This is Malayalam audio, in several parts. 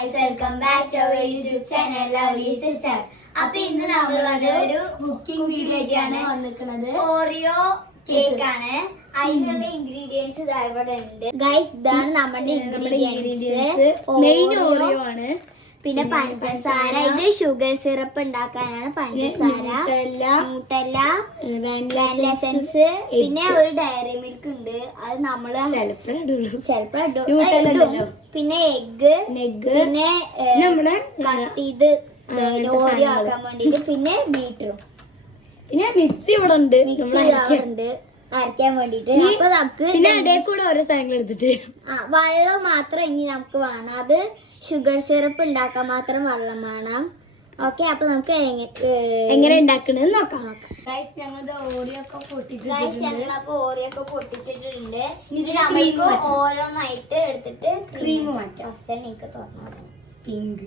guys, welcome back to our YouTube channel Lovely Sisters. അപ്പൊ ഇന്ന് നമ്മൾ ഒരു കുക്കിംഗ് വീഡിയോ ആയിട്ടാണ് വന്നിരിക്കുന്നത്. ഓറിയോ കേക്ക് ആണ്. അതിനുള്ള ഇൻഗ്രീഡിയൻസ് ഇവിടെ ഉണ്ട് ഗൈസ്. ഇതാണ് നമ്മുടെ ഇൻഗ്രീഡിയൻസ്. മെയിൻ ഓറിയോ ആണ്, പിന്നെ പഞ്ചസാര, ഇത് ഷുഗർ സിറപ്പ് ഉണ്ടാക്കാനാണ് പഞ്ചസാര, ന്യൂട്ടല്ല, വാനില എസൻസ്, പിന്നെ ഒരു ഡയറി മിൽക്ക് ഉണ്ട്, അത് നമ്മള് ചിലപ്പോ പിന്നെ എഗ്, പിന്നെ ഇത് ഓറിയോ ആക്കാൻ വേണ്ടിട്ട്, പിന്നെ ബീറ്ററും, പിന്നെ മിക്സി ഇവിടെ ഉണ്ട് അരയ്ക്കാൻ വേണ്ടിട്ട്. അപ്പൊ നമുക്ക് പിന്നെ ഇടയിൽ കൂടെ ഓരോ സാധനങ്ങൾ എടുത്തിട്ട് വെള്ളം മാത്രം ഇനി നമുക്ക് വേണം. അത് ഷുഗർ സിറപ്പ് ഉണ്ടാക്കാൻ മാത്രം വെള്ളം വേണം. ഓക്കെ, അപ്പൊ നമുക്ക് എങ്ങനെ ഉണ്ടാക്കണെന്ന് നോക്കാം. ഞങ്ങൾ ഓറിയോ ഒക്കെ പൊട്ടിച്ചിട്ടുണ്ട്. ഇത് നമുക്ക് ഓരോന്നായിട്ട് എടുത്തിട്ട് ക്രീം മാറ്റാം. എനിക്ക് തുറന്നു പിങ്ക്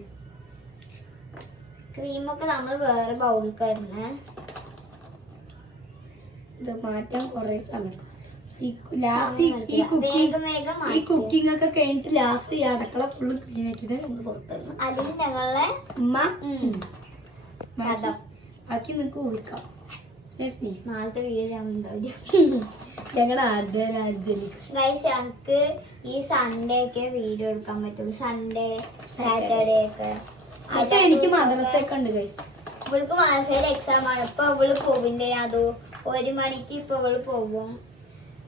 ക്രീമൊക്കെ നമ്മൾ വേറെ ബൗളിലേക്ക് വരുന്നേ. ഇത് മാറ്റാൻ കുറെ സമയം. ഈ കുക്കിംഗ് ഒക്കെ കഴിഞ്ഞിട്ട് ലാസ്റ്റ് ഈ അടക്കള ഫുള്ള് ക്ലീൻ ആക്കിട്ട് നമ്മൾ പുറത്തിടണം. അതിന് ഞങ്ങളെ ഉമ്മ ബാക്കി നിങ്ങൾക്ക് ഊഹിക്കാം. നാളത്തെ വീഡിയോ ഞങ്ങളുടെ ഞങ്ങൾക്ക് ഈ സൺഡേ ഒക്കെ വീഡിയോ എടുക്കാൻ പറ്റും. സൺഡേ സാറ്റർഡേ ഒക്കെ. അതൊക്കെ എനിക്ക് മദ്രസയൊക്കെ ഉണ്ട് ഗൈസ്. ഇവൾക്ക് മദ്രസയിൽ എക്സാം ആണ്. ഇപ്പൊ ഇവള് പോവില്ലേ, അതോ 1 മണിക്ക് ഇപ്പൊ ഇവള് പോകും.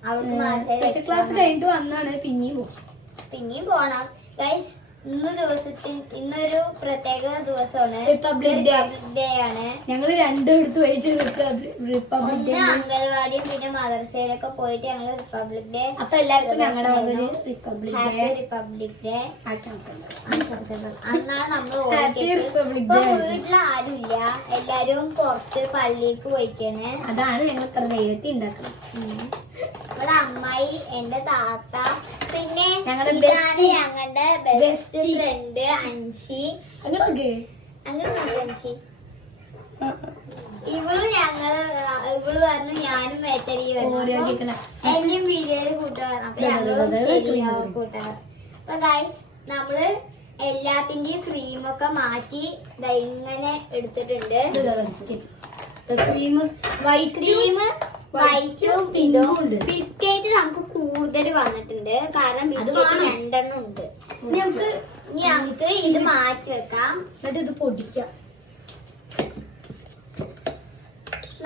അവൾക്ക് സ്പെഷ്യൽ ക്ലാസ് കഴിഞ്ഞിട്ട് വന്നാണ്. പിന്നെയും പോണം ഗൈസ്. ഇന്നൊരു പ്രത്യേക ദിവസമാണ്, റിപ്പബ്ലിക് ഡേ ആണ്. ഞങ്ങൾ രണ്ടിടത്ത് പോയിട്ട് റിപ്പബ്ലിക് ഡേ അംഗൻവാടിയും പിന്നെ മദ്രസയിലൊക്കെ പോയിട്ട് ഞങ്ങൾ റിപ്പബ്ലിക് ഡേ. അപ്പൊ എല്ലാവർക്കും ഞങ്ങളുടെ റിപ്പബ്ലിക് ഡേ ആശംസകൾ. അന്നാണ് നമ്മൾ വീട്ടിൽ ആരുമില്ല, എല്ലാരും പുറത്ത് പള്ളിക്ക് പോയിക്കാണ്. അതാണ് ഞങ്ങൾ ഇത്ര ധൈര്യത്തിൽ ഉണ്ടാക്കുന്നത്. ഇവിടെ അമ്മായി, എന്റെ താത്ത, പിന്നെ ഞങ്ങളുടെ ബെസ്റ്റ് ഫ്രണ്ട് അൻഷി. അൻഷി ഇവള് പറഞ്ഞു ഞാനും വേത്തരി എന്നെയും വീഡിയോയില് കൂട്ടുകാരൻ. അപ്പൊ ഞങ്ങളും കൂട്ടുകാർ. അപ്പൊ ഗൈസ്, നമ്മള് എല്ലാത്തിന്റെയും ക്രീമൊക്കെ മാറ്റി ഇങ്ങനെ എടുത്തിട്ടുണ്ട്. വൈറ്റും ഇതും ബിസ്ക്കറ്റ് നമുക്ക് കൂടുതൽ വന്നിട്ടുണ്ട്, കാരണം ബിസ്ക്കറ്റ് 2 എണ്ണം ഉണ്ട്. ഞങ്ങൾക്ക് ഇത് മാറ്റി വെക്കാം, എന്നിട്ട് ഇത് പൊടിക്കാം.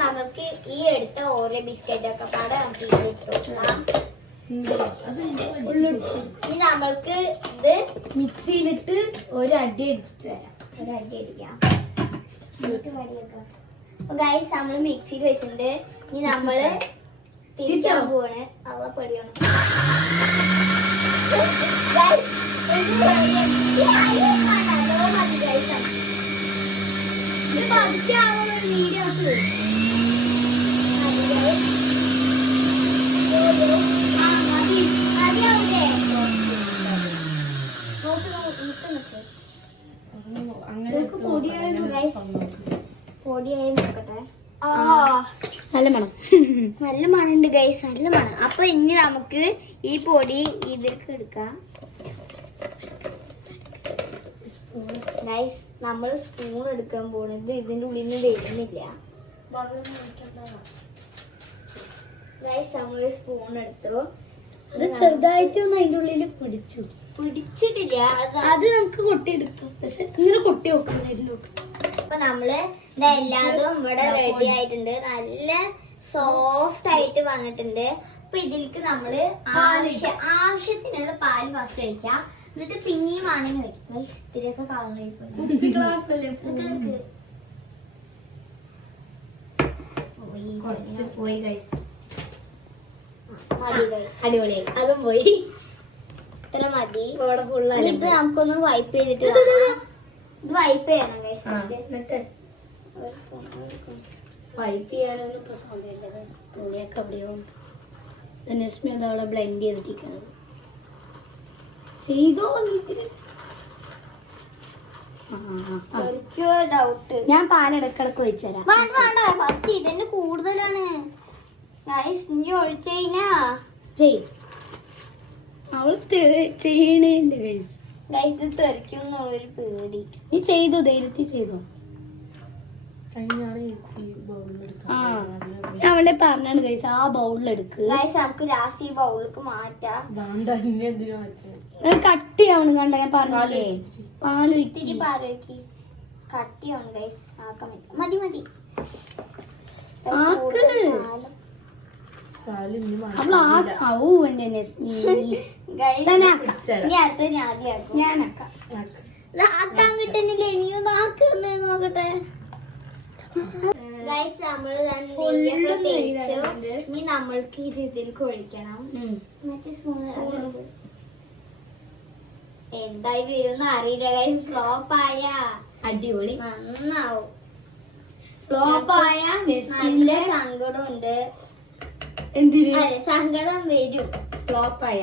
നമുക്ക് ഈ എടുത്ത ഓരോ ബിസ്ക്കറ്റ് ഒക്കെ പാടെ നമുക്ക് ഇത് ഇട്ട് കൊടുക്കാം. ഇനി നമ്മൾക്ക് ഇത് മിക്സിയിലിട്ട് ഒരു അടി അടിച്ചിട്ട് വരാം. ഒരു അടി അടിക്കാം. ഗൈസ്, നമ്മള് മിക്സിയിൽ വെച്ചിട്ടുണ്ട്. ഇനി നമ്മള് തിരിച്ചാൻ പോവാണ്. അവ പടിയാണ്. പൊടിയായി നോക്കട്ടെ. നല്ല മണമുണ്ട് ഗൈസ്, നല്ല മണം. അപ്പൊ ഇനി നമുക്ക് ഈ പൊടി ഇതിലേക്ക് എടുക്കാം. ഗൈസ്, നമ്മൾ സ്പൂൺ എടുക്കാൻ പോണത് ഇതിന്റെ ഉള്ളിൽ നിന്ന് വരുന്നില്ല. ഗൈസ്, നമ്മൾ സ്പൂൺ എടുത്തു. അത് ചെറുതായിട്ടൊന്ന് അതിന്റെ ഉള്ളിൽ പിടിച്ചിട്ടില്ല. അത് നമുക്ക് കൊട്ടിയെടുക്കും. പക്ഷെ ഇങ്ങനെ കൊട്ടി നോക്കുന്നു. അപ്പൊ നമ്മള് ഇതെല്ലാതും ഇവിടെ റെഡി ആയിട്ടുണ്ട്. നല്ല സോഫ്റ്റ് ആയിട്ട് വന്നിട്ടുണ്ട്. അപ്പൊ ഇതിലേക്ക് നമ്മള് ആവശ്യത്തിനുള്ള പാല് ഫസ്റ്റ് ഒഴിക്കാം. എന്നിട്ട് പിന്നെയും ആണെങ്കിൽ വെക്കും. ഇത്തിരിയൊക്കെ കളഞ്ഞു പോയി ഗൈസ്. അടിപൊളിയായി, അതും പോയി. ഇത്ര മതി. ഇത് നമുക്കൊന്ന് വൈപ്പ് ചെയ്തിട്ട് ഇത് വൈപ്പ് ചെയ്യണം ഗൈസ്. വൈപ്പ് ചെയ്യാനൊന്നും ഇപ്പൊ സമയമില്ല ഗൈസ്. തുണിയൊക്കെ എവിടെയോ അവിടെ ബ്ലെൻഡ് ചെയ്തിട്ടിരിക്കുന്നത്. ചെയ്തോ ഡൗട്ട്. ഞാൻ പാലിടക്കിടക്ക് ഒഴിച്ചുതരാം. ഫസ്റ്റ് ഇതിന് കൂടുതലാണ് ഗൈസ്. ഇനി ഒഴിച്ചു കഴിഞ്ഞാ അവൾ ചെയ്യണേ ഇല്ല ഗൈസ്. ഗൈസ് ഇത് തെറിക്കും എന്നുള്ളൊരു പേടി. നീ ചെയ്തു ധൈര്യത്തിൽ ചെയ്തു. അവളെ പറഞ്ഞാണ് ഗൈസ് ആ ബൗളിലെടുക്ക്. ഗൈസ് നമുക്ക് ലാസ്റ്റ് ഈ ബൗളിലേക്ക് മാറ്റാം. കട്ടിയാവണ് കണ്ട ഞാൻ പറഞ്ഞേ. പാല് ഇത്തിരി പാലൊഴിക്ക്. കട്ടിയാണ് ഗൈസ്. ആക്കാൻ മതി മതി ആക്ക് ആക്കാൻ കിട്ടുന്നില്ല. ഇനിയും ആക്കുന്നേ നോക്കട്ടെ. ഗൈസ് നമ്മള് തേച്ചു. ഇനി നമ്മൾക്ക് ഇത് ഇതിലേക്ക് ഒഴിക്കണം. മറ്റേ സ്പൂൺ എന്തായി വരുമെന്ന് അറിയില്ല ഗൈസ്. ഫ്ലോപ്പ് ആയ അടിപൊളി നന്നാവും. ഫ്ലോപ്പ് ആയ നല്ല സങ്കടമുണ്ട്. എന്തിന് സങ്കടം വരും. ഫ്ലോപ്പ് ആയ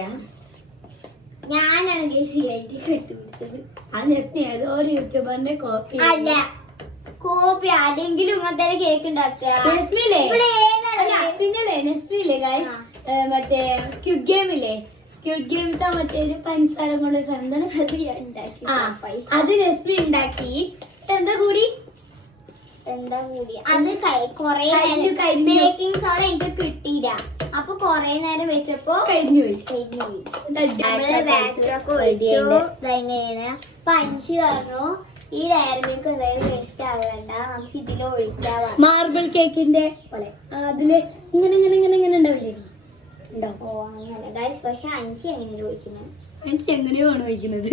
ഞാനാണ് ഗൈസ് ആയിട്ട് കെട്ടുപിടിച്ചത്. ആ നെസ്മി ഏതോ ഒരു യൂട്യൂബറിന്റെ കോപ്പി അല്ല, കോപ്പി. ആരെങ്കിലും ഇങ്ങനത്തെ കേക്ക് ഉണ്ടാക്കുക. പിന്നല്ലേ നെസ്മില്ലേ ഗൈസ് മറ്റേ സ്ക്വിഡ് ഗെയിമില്ലേ, സ്ക്വിഡ് ഗെയിമിത്തെ മറ്റേ ഒരു പഞ്ചസാര കൊണ്ട് എന്താണ് അത് നെസ്മി ഉണ്ടാക്കി. എന്താ കൂടി അത് കൊറേ ബേക്കിംഗ് സോഡ എനിക്ക് കിട്ടിയില്ല. അപ്പൊ കൊറേ നേരം വെച്ചപ്പോ കഴിഞ്ഞു പോയി. എങ്ങനെയാണ് പഞ്ച് പറഞ്ഞു ഈ ലെയർ മിൽക്ക് എന്തായാലും വേസ്റ്റ് ആകണ്ട, നമുക്ക് ഇതിൽ ഒഴിക്കാം. മാർബിൾ കേക്കിന്റെ പോലെ അതില് ഇങ്ങനെ ഇങ്ങനെ ഇങ്ങനെ ഇങ്ങനെ ഉണ്ടാവില്ലേ? ഓ അങ്ങനെ ഗൈസ്. പക്ഷെ അഞ്ചി എങ്ങനെയാണ് ഒഴിക്കുന്നത്? അഞ്ച് എങ്ങനെയോ ആണ് ഒഴിക്കുന്നത്.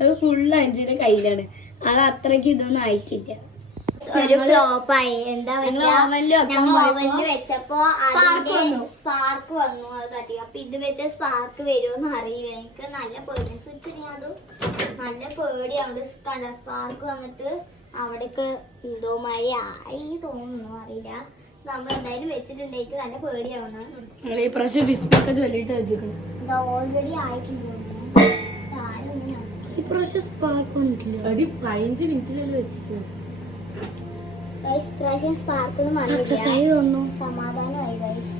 അത് ഫുള്ള് അഞ്ചിന്റെ കയ്യിലാണ്. അത് അത്രക്ക് ഇതൊന്നും ആയിട്ടില്ല. ഒരു ഫ്ലോപ്പായി. എന്താ ഓവനിൽ വെച്ചപ്പോ സ്പാർക്ക് വന്നു. അത് തട്ടി. അപ്പൊ ഇത് വെച്ച സ്പാർക്ക് വരുമോന്ന് അറിയില്ല. എനിക്ക് നല്ല പേടി. സ്വിച്ച് അത് നല്ല പേടിയാവുണ്ട്. കണ്ട സ്പാർക്ക് വന്നിട്ട് അവിടേക്ക് എന്തോ മാതിരി ആയി തോന്നുന്നു, അറിയില്ല. നമ്മൾ എന്തായാലും വെച്ചിട്ടുണ്ടെങ്കിൽ നല്ല പേടിയാവണം. ഈ പ്രാവശ്യം ബിസ്മിയൊക്കെ ചൊല്ലിട്ട് വെച്ചിട്ടുണ്ട്. ഇത് ഓൾറെഡി ആയിട്ടുണ്ട്. ഈ പ്രാവശ്യം സ്പാർക്ക് വന്നിട്ടില്ല. 15 മിനിറ്റിലല്ലേ വെച്ചിട്ടുണ്ട്. സമാധാനമായി ഗൈസ്.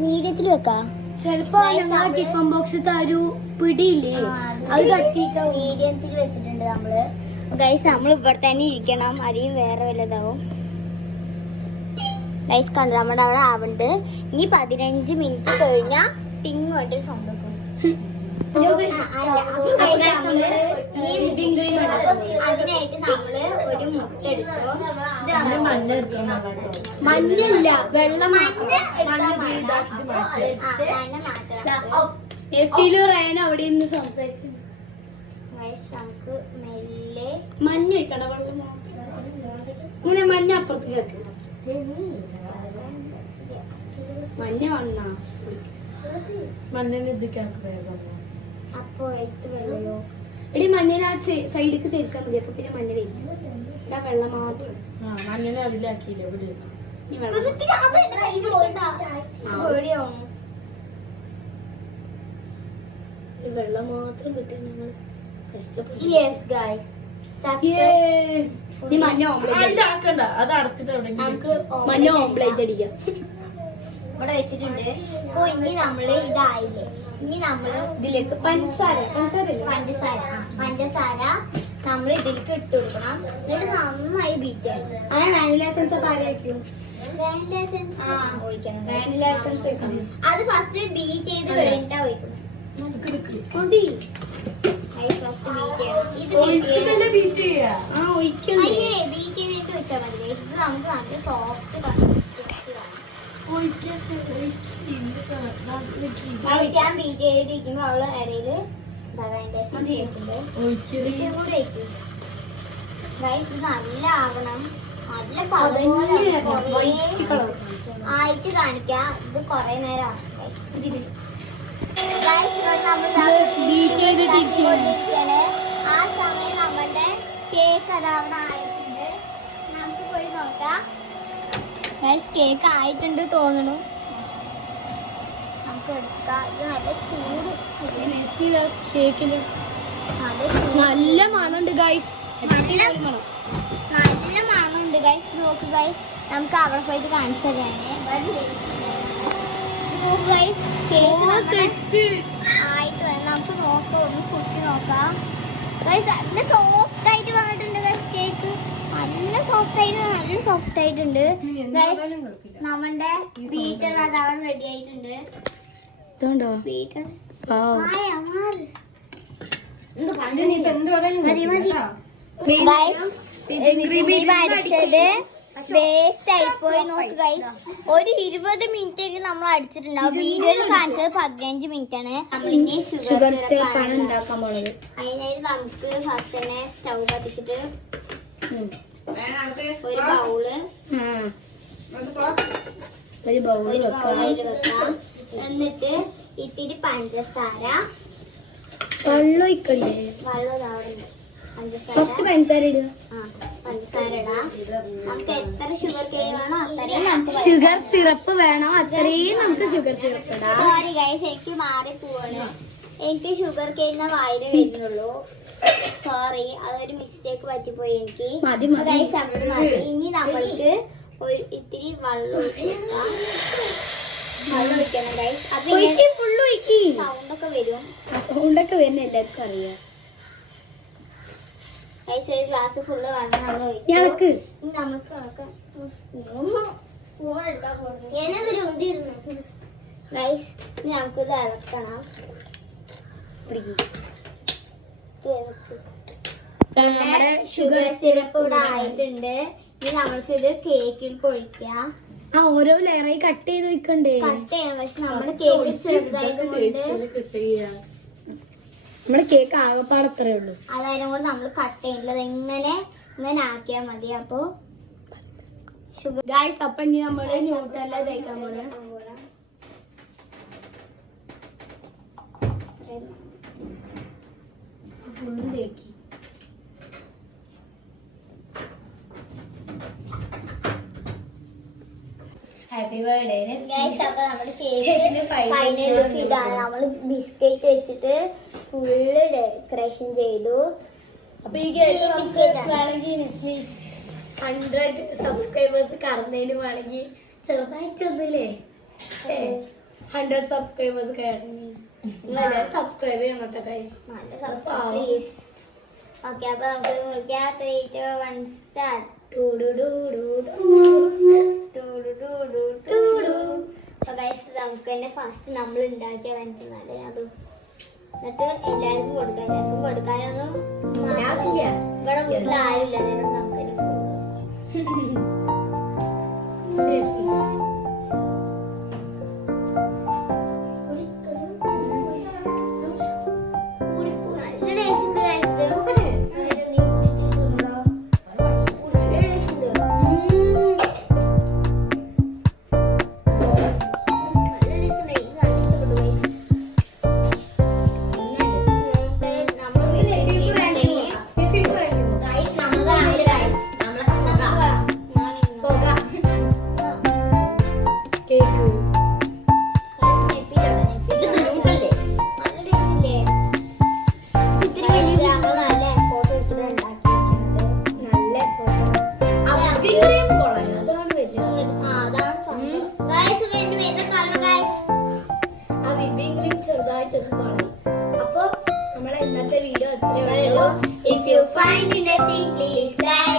മീഡിയത്തിൽ വെക്കാം. ചെലപ്പോ ടിഫൻ ബോക്സ് ഒരു പിടിയില്ലേ അത് തട്ടിട്ട് മീഡിയത്തിൽ വെച്ചിട്ടുണ്ട് നമ്മള്. ഗൈസ് നമ്മൾ ഇവിടെ തന്നെ ഇരിക്കണം, അല്ലെങ്കിൽ വേറെ വല്ലതാവും. ഗൈസ് കണ്ടു നമ്മുടെ അവിടെ ആവുന്നുണ്ട്. ഇനി 15 മിനിറ്റ് കഴിഞ്ഞാൽ ടിങ് വേണ്ടൊരു സൗണ്ട് വെക്കും. അതിനായിട്ട് നമ്മള് ഒരു മുട്ട എടുത്തു. മഞ്ഞല്ല വെള്ളം. റയൻ അവിടെ നിന്ന് സംസാരിക്കുന്നു. നമുക്ക് മെല്ലെ മഞ്ഞ വെക്കണ വെള്ളം ഇങ്ങനെ മഞ്ഞ അപ്പുറത്തേക്ക് മഞ്ഞ വന്നാ അപ്പൊ എടുത്ത് വെള്ളയോ എടി മഞ്ഞനെ ആ സൈഡിലേക്ക് ചേച്ചാൽ മതി. അപ്പൊ പിന്നെ മഞ്ഞ വരില്ല, വെള്ളം മാത്രം. മഞ്ഞനെ അതിലാക്കിയില്ലേ വെള്ളം മാത്രം കിട്ടി ഞങ്ങൾ കഷ്ടപ്പെട്ടു. മഞ്ഞ ഓംപ്ലേറ്റ് അത് അടച്ചിട്ട് മഞ്ഞ ഓംപ്ലേറ്റ് അടിക്കാം. ഇവിടെ വെച്ചിട്ടുണ്ട്. അപ്പൊ ഇനി നമ്മള് ഇതായില്ലേ, ഇനി നമ്മള് ഇതിലേക്ക് പഞ്ചസാര നമ്മൾ ഇതിലേക്ക് ഇട്ട് കൊടുക്കണം. എന്നിട്ട് നന്നായി ബീറ്റ് ചെയ്യണം. വാനില എസൻസ് ഒക്കെ ആരായിരിക്കും? വാനില എസൻസ് ഒഴിക്കണം. വാനില എസൻസ് ഒഴിക്കണം. അത് ഫസ്റ്റ് ബീറ്റ് ചെയ്ത് കഴിഞ്ഞിട്ടാ ഒഴിക്കണം. മതി ഫസ്റ്റ് ബീറ്റ് ചെയ്യണം. ഇത് ഒഴിക്കണ്ടേ? ബീറ്റ് ചെയ്തിട്ട് വെച്ചാൽ മതി. ഇത് നമുക്ക് നല്ല സോഫ്റ്റ് കണ്ടു. ഞാൻ ബീറ്റ് ചെയ്തിരിക്കുമ്പോ അവള് ഇടയില് നല്ല ആവണം. നല്ല ആയിട്ട് കാണിക്കാം. ഇത് കൊറേ നേരം ആ സമയം നമ്മുടെ കേക്ക് അതവിടെ ആയിട്ടുണ്ട്. നമുക്ക് പോയി നോക്കാം. കേക്ക് ആയിട്ടുണ്ട് തോന്നുന്നു. നമുക്ക് എടുക്കാം. ഇത് നല്ല ചൂട് കേക്കില് നല്ല മണുണ്ട് ഗൈസ്. നല്ല മണമുണ്ട് ഗൈസ്. നോക്ക് ഗൈസ്, നമുക്ക് അവിടെ പോയിട്ട് കാണിച്ചു തരാനേ. ആയിട്ട് വരും. നമുക്ക് നോക്കാം, ഒന്ന് കുത്തി നോക്കാം. നല്ല സോഫ്റ്റ് ആയിട്ട് വന്നിട്ടുണ്ട് കേക്ക്. നല്ല സോഫ്റ്റ് ആയിട്ടുണ്ട് നമ്മുടെ ബീറ്റർ അതാണ് റെഡി ആയിട്ടുണ്ട്. ഇതുണ്ടോ ബീറ്റർ അടിച്ചത് വേസ്റ്റ് ആയിപ്പോയി. നോക്ക് ഗൈസ്, ഒരു 20 മിനിറ്റ് നമ്മൾ അടിച്ചിട്ടുണ്ടാവും. വീഡിയോയിൽ കാണിച്ചത് 15 മിനിറ്റ് ആണ്. പിന്നെ ഷുഗർ സിറപ്പാണ് ഉണ്ടാക്കാൻ പോണത്. അതിനായിട്ട് നമുക്ക് ഫസ്റ്റ് തന്നെ സ്റ്റൗ കത്തിച്ചിട്ട് ഒരു ബൗള് വെക്കാം. എന്നിട്ട് ഇത്തിരി പഞ്ചസാര, വെള്ളം ഒഴിക്കണ്ടേ? വെള്ളം ഇതാവുന്നുണ്ട്. ഫസ്റ്റ് പഞ്ചസാര ഇടുക. പഞ്ചസാര ഇടാം. നമുക്ക് എത്ര ഷുഗർ കേക്ക് വേണോ അത്രയും നമുക്ക് ഷുഗർ സിറപ്പ് വേണോ അത്രയും നമുക്ക് ഷുഗർ സിറപ്പ് ഇടാം. സോറി ഗൈസ്, എനിക്ക് മാറി പോവാണ്. എനിക്ക് ഷുഗർ കേക്കിന്റെ വായില് വരുന്നുള്ളൂ. സോറി, അതൊരു മിസ്റ്റേക്ക് പറ്റിപ്പോയി എനിക്ക്. ഗൈസ് അവിടെ മതി. ഇനി നമ്മൾക്ക് ഒരു ഇത്തിരി വെള്ളം ഒഴിക്കാം. വെള്ളം ഒഴിക്കണം ഗൈസ്. അപ്പൊ സൗണ്ടൊക്കെ വരും. സൗണ്ടൊക്കെ വരുന്ന എല്ലാവർക്കും അറിയാം. ഗൈസ് ഒരു ഗ്ലാസ് ഫുള്ള് വെള്ളം നമ്മൾ ഒഴിച്ചു. ഞങ്ങൾക്ക് നമുക്ക് സ്പൂൺ എടുക്കാൻ പോകുന്നു. എന്നതൊരു ഉന്തിരുന്നു ഗൈസ്. ഞങ്ങൾക്ക് ഇത് ഇളക്കണം. നമ്മുടെ ഷുഗർ സിറപ്പ് ഇവിടെ ആയിട്ടുണ്ട്. ഇനി നമ്മൾക്ക് ഇത് കേക്കിൽ ഒഴിക്കാം. ഓരോ ലെയറായി കട്ട് ചെയ്ത് വെക്കണ്ടേ? കട്ട് ചെയ്യണം. പക്ഷെ നമ്മുടെ കേക്ക് ചെറുതായതുകൊണ്ട് നമ്മുടെ കേക്ക് ആകെപ്പാട് അത്രേ ഉള്ളൂ. അതായത് കൊണ്ട് നമ്മൾ കട്ട് ചെയ്യേണ്ടത് ഇങ്ങനെ ആക്കിയാൽ മതി. അപ്പൊ ഷുഗർ ഗൈസ്, അപ്പൊ ഇനി നമ്മള് ന്യൂട്ടെല്ല തേക്കാൻ പോണേ. ഫുള്ളും തേക്കി. Happy birthday guys. അപ്പൊ നമ്മുടെ കേക്ക് ഫൈനൽ ലുക്ക് ഇതാണ്. നമ്മൾ ബിസ്ക്കറ്റ് വെച്ചിട്ട് ഫുള്ള് ഡെക്കറേഷൻ ചെയ്തു. അപ്പൊ ഈ കേക്ക് വേണമെങ്കിൽ നിസ്മി 100 സബ്സ്ക്രൈബേഴ്സ് കറന്നതിന് വേണമെങ്കിൽ ചെറുതായിട്ടൊന്നില്ലേ 100 സബ്സ്ക്രൈബേഴ്സ് കയറി സബ്സ്ക്രൈബ് ചെയ്യണം കേട്ടോ ഗൈസ്. ഓക്കെ, അപ്പൊ നമുക്ക് നോക്കിയാൽ 3, 2, 1 സ്റ്റാർട്ട്. നമുക്ക് തന്നെ ഫസ്റ്റ് നമ്മൾ ഉണ്ടാക്കിയ വന്നിട്ടുണ്ടല്ലേ അതും. എന്നിട്ട് എല്ലാവർക്കും കൊടുക്കാനൊന്നും ഇവിടെ വീട്ടിൽ ആരുമില്ല. നേരം നമുക്ക് തന്നെ അപ്പൊ നമ്മളെ ഇന്നത്തെ video എത്രയുള്ളൂ. If you find interesting, please like.